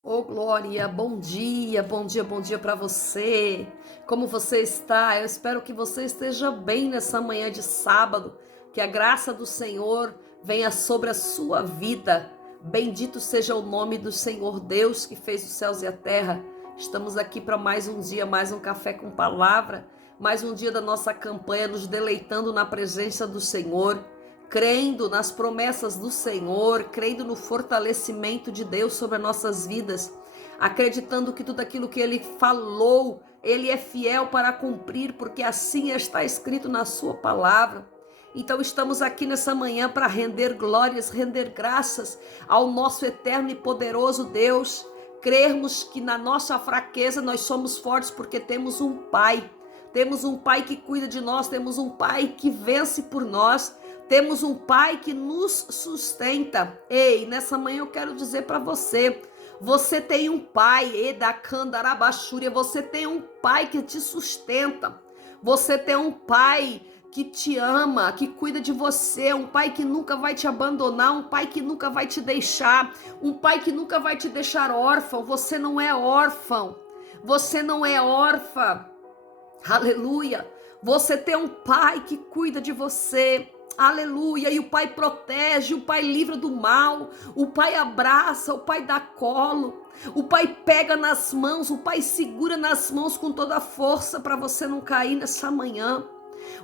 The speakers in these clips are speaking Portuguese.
Ô Glória, bom dia, bom dia, bom dia para você. Como você está? Eu espero que você esteja bem nessa manhã de sábado, que a graça do Senhor venha sobre a sua vida. Bendito seja o nome do Senhor Deus que fez os céus e a terra. Estamos aqui para mais um dia, mais um café com palavra, mais um dia da nossa campanha, nos deleitando na presença do Senhor, crendo nas promessas do Senhor, crendo no fortalecimento de Deus sobre as nossas vidas, acreditando que tudo aquilo que Ele falou, Ele é fiel para cumprir, porque assim está escrito na sua palavra. Então estamos aqui nessa manhã para render glórias, render graças ao nosso eterno e poderoso Deus, crermos que na nossa fraqueza nós somos fortes porque temos um Pai. Temos um Pai que cuida de nós, temos um Pai que vence por nós, temos um Pai que nos sustenta. Ei, nessa manhã eu quero dizer para você, você tem um Pai, Edacandarabachúria, você tem um Pai que te sustenta, você tem um Pai que te ama, que cuida de você, um Pai que nunca vai te abandonar, um Pai que nunca vai te deixar, um Pai que nunca vai te deixar órfão. Você não é órfão, você não é órfã. Aleluia. Você tem um Pai que cuida de você. Aleluia. E o Pai protege, o Pai livra do mal, o Pai abraça, o Pai dá colo, o Pai pega nas mãos, o Pai segura nas mãos com toda a força para você não cair nessa manhã.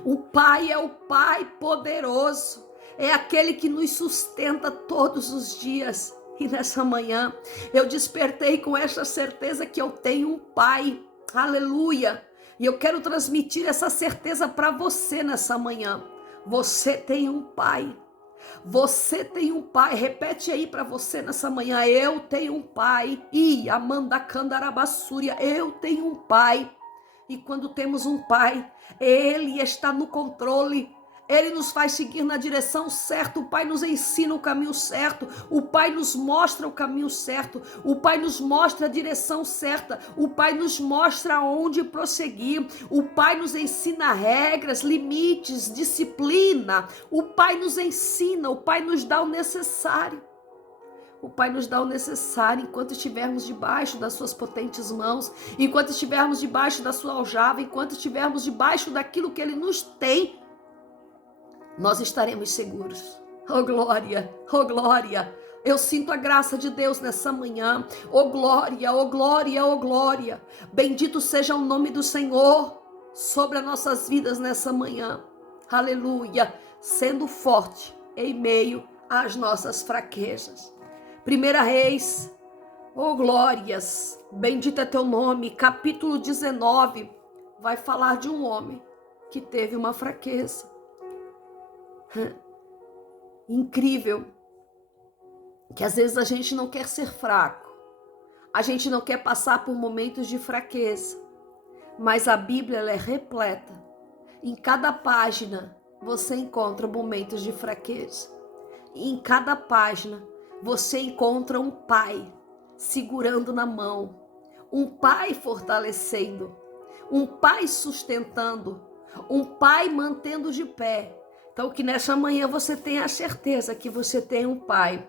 O Pai é o Pai poderoso, é aquele que nos sustenta todos os dias. E nessa manhã eu despertei com essa certeza que eu tenho um Pai. Aleluia. E eu quero transmitir essa certeza para você nessa manhã. Você tem um Pai. Você tem um Pai. Repete aí para você nessa manhã. Eu tenho um Pai. E Amanda Candarabassúria, eu tenho um Pai. E quando temos um Pai, Ele está no controle. Ele nos faz seguir na direção certa. O Pai nos ensina o caminho certo. O Pai nos mostra o caminho certo. O Pai nos mostra a direção certa. O Pai nos mostra onde prosseguir. O Pai nos ensina regras, limites, disciplina. O Pai nos ensina. O Pai nos dá o necessário. O Pai nos dá o necessário enquanto estivermos debaixo das suas potentes mãos, enquanto estivermos debaixo da sua aljava, enquanto estivermos debaixo daquilo que Ele nos tem, nós estaremos seguros. Oh glória, oh glória. Eu sinto a graça de Deus nessa manhã. Oh glória, oh glória, oh glória. Bendito seja o nome do Senhor sobre as nossas vidas nessa manhã. Aleluia. Sendo forte em meio às nossas fraquezas. 1 Reis, oh glórias, bendito é teu nome, capítulo 19, vai falar de um homem que teve uma fraqueza. Incrível, que às vezes a gente não quer ser fraco, a gente não quer passar por momentos de fraqueza, mas a Bíblia ela é repleta, em cada página você encontra momentos de fraqueza, e em cada página você encontra um Pai segurando na mão, um Pai fortalecendo, um Pai sustentando, um Pai mantendo de pé. Então que nessa manhã você tenha a certeza que você tem um Pai.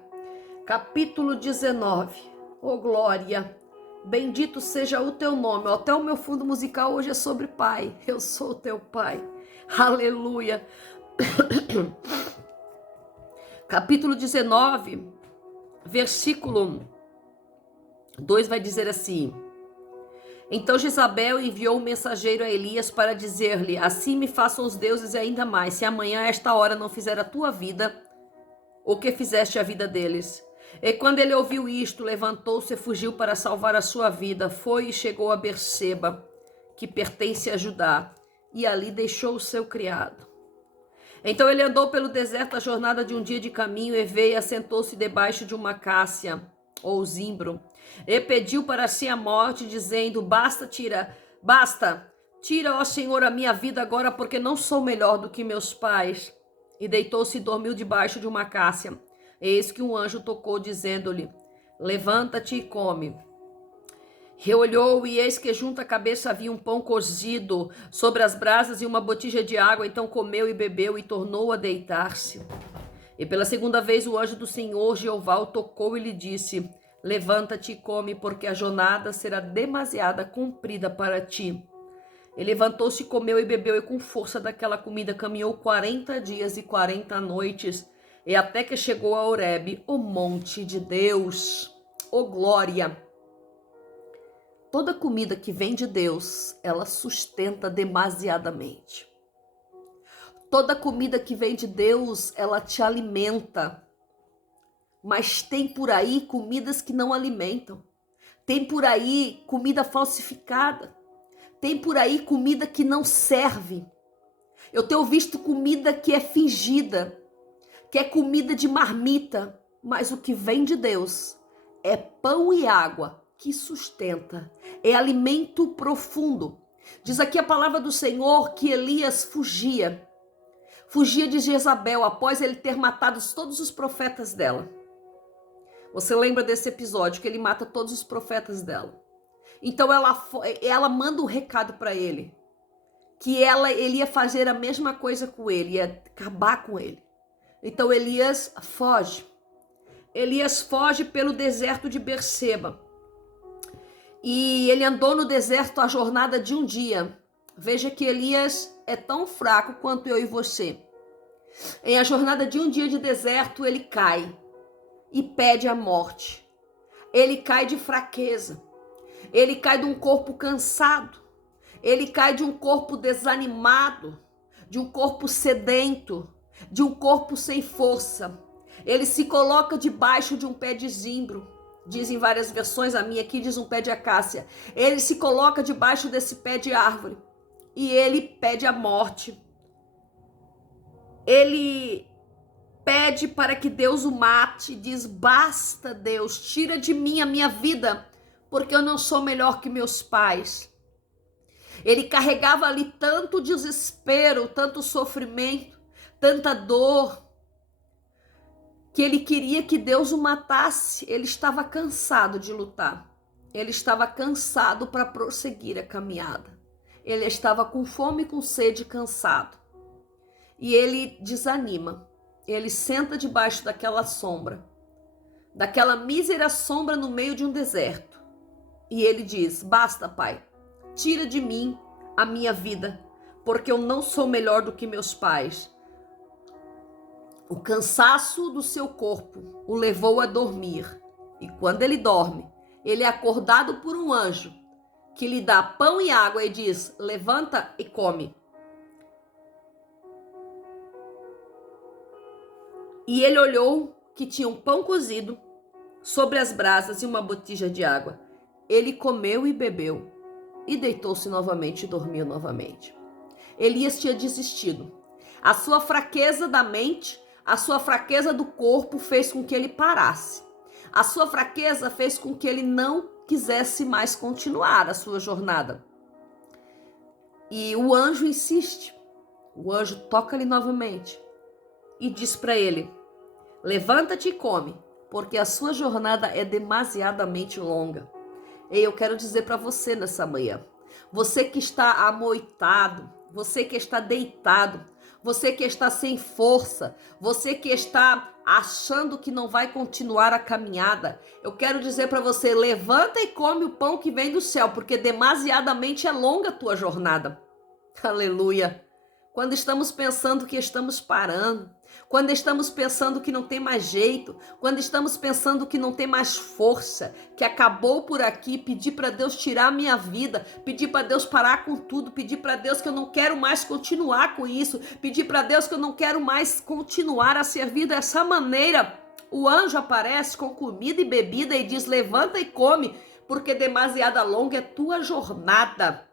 Capítulo 19. Oh glória, bendito seja o teu nome. Até o meu fundo musical hoje é sobre Pai. Eu sou o teu Pai. Aleluia. Capítulo 19, versículo 2 vai dizer assim: Então Jezabel enviou um mensageiro a Elias para dizer-lhe: Assim me façam os deuses e ainda mais, se amanhã a esta hora não fizer a tua vida, o que fizeste a vida deles. E quando ele ouviu isto, levantou-se e fugiu para salvar a sua vida. Foi e chegou a Berseba, que pertence a Judá, e ali deixou o seu criado. Então ele andou pelo deserto a jornada de um dia de caminho e veio e assentou-se debaixo de uma cássia, ou zimbro, e pediu para si a morte, dizendo: Basta, tira, ó Senhor, a minha vida agora, porque não sou melhor do que meus pais. E deitou-se e dormiu debaixo de uma cássia. Eis que um anjo tocou, dizendo-lhe: Levanta-te e come. Reolhou e eis que junto à cabeça havia um pão cozido sobre as brasas e uma botija de água. Então comeu e bebeu e tornou a deitar-se. E pela segunda vez o anjo do Senhor Jeová o tocou e lhe disse: Levanta-te e come, porque a jornada será demasiada comprida para ti. Ele levantou-se, comeu e bebeu, e com força daquela comida caminhou 40 dias e 40 noites, e até que chegou a Horebe, o monte de Deus. Ô glória! Toda comida que vem de Deus, ela sustenta demasiadamente. Toda comida que vem de Deus, ela te alimenta. Mas tem por aí comidas que não alimentam. Tem por aí comida falsificada. Tem por aí comida que não serve. Eu tenho visto comida que é fingida, que é comida de marmita. Mas o que vem de Deus é pão e água que sustenta. É alimento profundo. Diz aqui a palavra do Senhor que Elias fugia. Fugia de Jezabel após ele ter matado todos os profetas dela. Você lembra desse episódio que ele mata todos os profetas dela? Então ela manda um recado para ele, que ele ia fazer a mesma coisa com ele, ia acabar com ele. Então Elias foge. Elias foge pelo deserto de Berseba. E ele andou no deserto a jornada de um dia. Veja que Elias é tão fraco quanto eu e você. Em a jornada de um dia de deserto, ele cai e pede a morte. Ele cai de fraqueza. Ele cai de um corpo cansado. Ele cai de um corpo desanimado, de um corpo sedento, de um corpo sem força. Ele se coloca debaixo de um pé de zimbro. Dizem várias versões, a minha aqui diz um pé de acácia. Ele se coloca debaixo desse pé de árvore e ele pede a morte. Ele pede para que Deus o mate, diz: basta, Deus, tira de mim a minha vida, porque eu não sou melhor que meus pais. Ele carregava ali tanto desespero, tanto sofrimento, tanta dor, que ele queria que Deus o matasse. Ele estava cansado de lutar. Ele estava cansado para prosseguir a caminhada. Ele estava com fome, com sede, cansado. E ele desanima. Ele senta debaixo daquela sombra, daquela mísera sombra no meio de um deserto. E ele diz: basta, Pai, tira de mim a minha vida, porque eu não sou melhor do que meus pais. O cansaço do seu corpo o levou a dormir. E quando ele dorme, ele é acordado por um anjo que lhe dá pão e água e diz: levanta e come. E ele olhou que tinha um pão cozido sobre as brasas e uma botija de água. Ele comeu e bebeu e deitou-se novamente e dormiu novamente. Elias tinha desistido. A sua fraqueza da mente, a sua fraqueza do corpo fez com que ele parasse. A sua fraqueza fez com que ele não quisesse mais continuar a sua jornada. E o anjo insiste. O anjo toca-lhe novamente e diz para ele: levanta-te e come, porque a sua jornada é demasiadamente longa. E eu quero dizer para você nessa manhã, você que está amoitado, você que está deitado, você que está sem força, você que está achando que não vai continuar a caminhada, eu quero dizer para você: levanta e come o pão que vem do céu, porque demasiadamente é longa a tua jornada. Aleluia! Quando estamos pensando que estamos parando, quando estamos pensando que não tem mais jeito, quando estamos pensando que não tem mais força, que acabou por aqui, pedir para Deus tirar a minha vida, pedir para Deus parar com tudo, pedir para Deus que eu não quero mais continuar com isso, pedir para Deus que eu não quero mais continuar a servir dessa maneira, o anjo aparece com comida e bebida e diz: levanta e come, porque demasiada longa é tua jornada.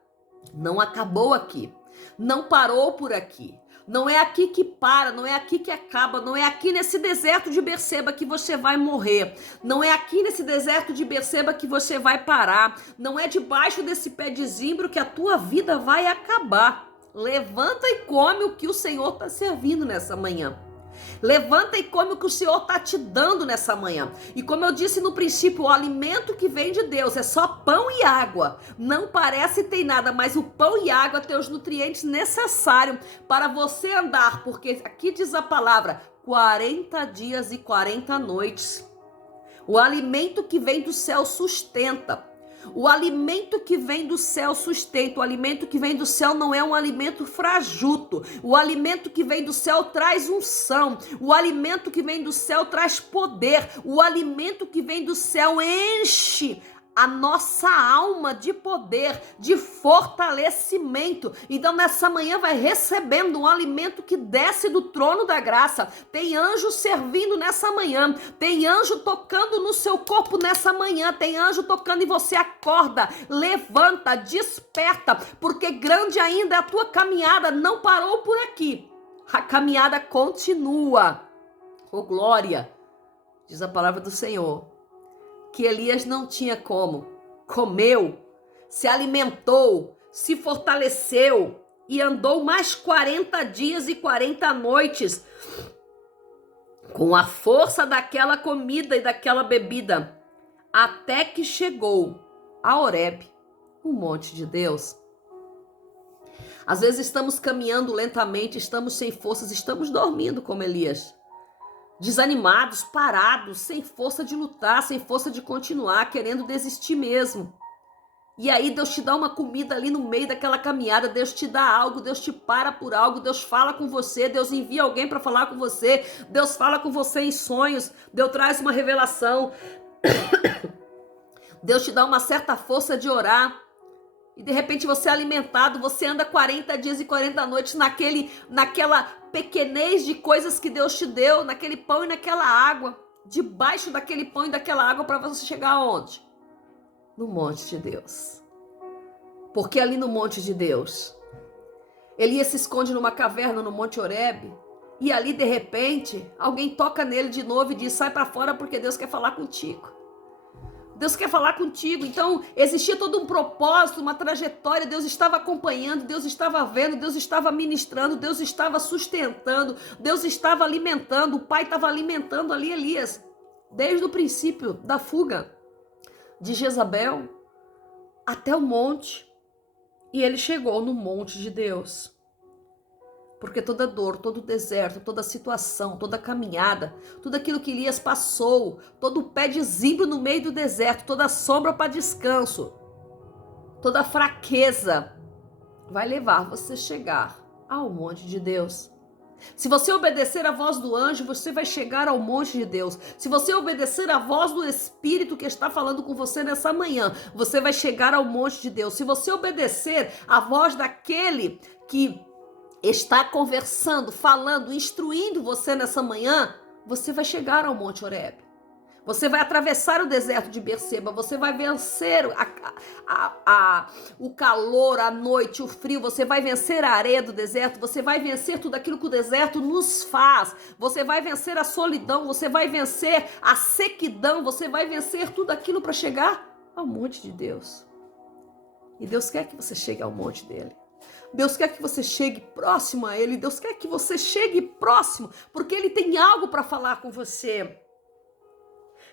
Não acabou aqui. Não parou por aqui. Não é aqui que para, não é aqui que acaba, não é aqui nesse deserto de Berseba que você vai morrer. Não é aqui nesse deserto de Berseba que você vai parar. Não é debaixo desse pé de zimbro que a tua vida vai acabar. Levanta e come o que o Senhor está servindo nessa manhã. Levanta e come o que o Senhor está te dando nessa manhã. E como eu disse no princípio, o alimento que vem de Deus é só pão e água. Não parece ter nada, mas o pão e água têm os nutrientes necessários para você andar. Porque aqui diz a palavra: 40 dias e 40 noites. O alimento que vem do céu sustenta. O alimento que vem do céu sustenta. O alimento que vem do céu não é um alimento frajuto. O alimento que vem do céu traz unção. O alimento que vem do céu traz poder. O alimento que vem do céu enche a nossa alma de poder, de fortalecimento. Então nessa manhã vai recebendo um alimento que desce do trono da graça. Tem anjo servindo nessa manhã, tem anjo tocando no seu corpo nessa manhã, tem anjo tocando e você acorda, levanta, desperta, porque grande ainda é a tua caminhada, não parou por aqui. A caminhada continua. Oh glória, diz a palavra do Senhor, que Elias não tinha como. Comeu, se alimentou, se fortaleceu e andou mais 40 dias e 40 noites com a força daquela comida e daquela bebida, até que chegou a Horebe, o monte de Deus. Às vezes estamos caminhando lentamente, estamos sem forças, estamos dormindo como Elias. Desanimados, parados, sem força de lutar, sem força de continuar, querendo desistir mesmo. E aí Deus te dá uma comida ali no meio daquela caminhada, Deus te dá algo, Deus te para por algo, Deus fala com você, Deus envia alguém para falar com você, Deus fala com você em sonhos, Deus traz uma revelação, Deus te dá uma certa força de orar. E de repente você é alimentado, você anda 40 dias e 40 noites naquela pequenez de coisas que Deus te deu, naquele pão e naquela água, debaixo daquele pão e daquela água para você chegar aonde? No monte de Deus. Porque ali no monte de Deus, Elias se esconde numa caverna no Monte Horebe, e ali de repente alguém toca nele de novo e diz: sai para fora porque Deus quer falar contigo. Deus quer falar contigo. Então existia todo um propósito, uma trajetória. Deus estava acompanhando, Deus estava vendo, Deus estava ministrando, Deus estava sustentando, Deus estava alimentando. O pai estava alimentando ali Elias desde o princípio da fuga de Jezabel até o monte. E ele chegou no monte de Deus. Porque toda dor, todo deserto, toda situação, toda caminhada, tudo aquilo que Elias passou, todo o pé de zimbro no meio do deserto, toda sombra para descanso, toda fraqueza, vai levar você a chegar ao monte de Deus. Se você obedecer a voz do anjo, você vai chegar ao monte de Deus. Se você obedecer a voz do Espírito que está falando com você nessa manhã, você vai chegar ao monte de Deus. Se você obedecer a voz daquele que está conversando, falando, instruindo você nessa manhã, você vai chegar ao Monte Horebe. Você vai atravessar o deserto de Berseba, você vai vencer o calor, a noite, o frio, você vai vencer a areia do deserto, você vai vencer tudo aquilo que o deserto nos faz, você vai vencer a solidão, você vai vencer a sequidão, você vai vencer tudo aquilo para chegar ao monte de Deus. E Deus quer que você chegue ao monte dele. Deus quer que você chegue próximo a Ele. Deus quer que você chegue próximo, porque Ele tem algo para falar com você.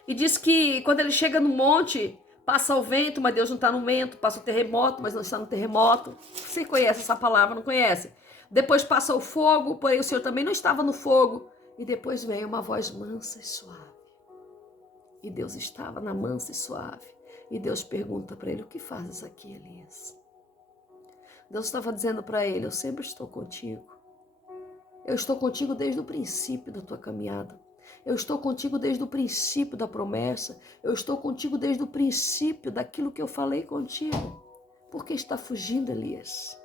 E diz que quando Ele chega no monte, passa o vento, mas Deus não está no vento. Passa o terremoto, mas não está no terremoto. Você conhece essa palavra, não conhece? Depois passa o fogo, porém o Senhor também não estava no fogo. E depois vem uma voz mansa e suave. E Deus estava na mansa e suave. E Deus pergunta para ele: o que fazes aqui, Elias? Deus estava dizendo para ele: eu sempre estou contigo. Eu estou contigo desde o princípio da tua caminhada. Eu estou contigo desde o princípio da promessa. Eu estou contigo desde o princípio daquilo que eu falei contigo. Por que está fugindo, Elias?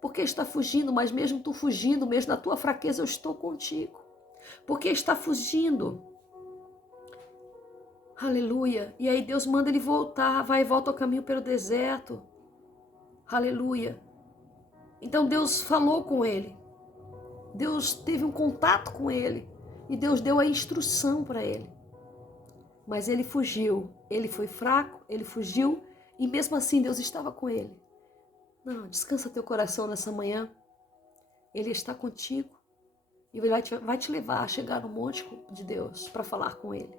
Por que está fugindo? Mas mesmo tu fugindo, mesmo na tua fraqueza, eu estou contigo. Por que está fugindo? Aleluia. E aí Deus manda ele voltar. Vai e volta ao caminho pelo deserto. Aleluia. Então Deus falou com ele. Deus teve um contato com ele. E Deus deu a instrução para ele. Mas ele fugiu. Ele foi fraco, ele fugiu. E mesmo assim Deus estava com ele. Não, descansa teu coração nessa manhã. Ele está contigo. E ele vai te levar a chegar no monte de Deus para falar com ele.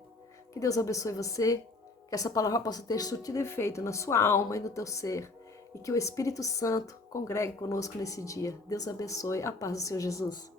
Que Deus abençoe você. Que essa palavra possa ter surtido efeito na sua alma e no teu ser. E que o Espírito Santo congregue conosco nesse dia. Deus abençoe. A paz do Senhor Jesus.